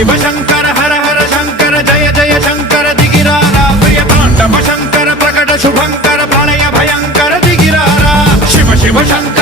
शिव शंकर हर हर शंकर जय जय शंकर दिगिरारा प्रिय तांडव शंकर प्रकट शुभंकर प्रणय भयंकर दिगिरारा शिव शिव शंकर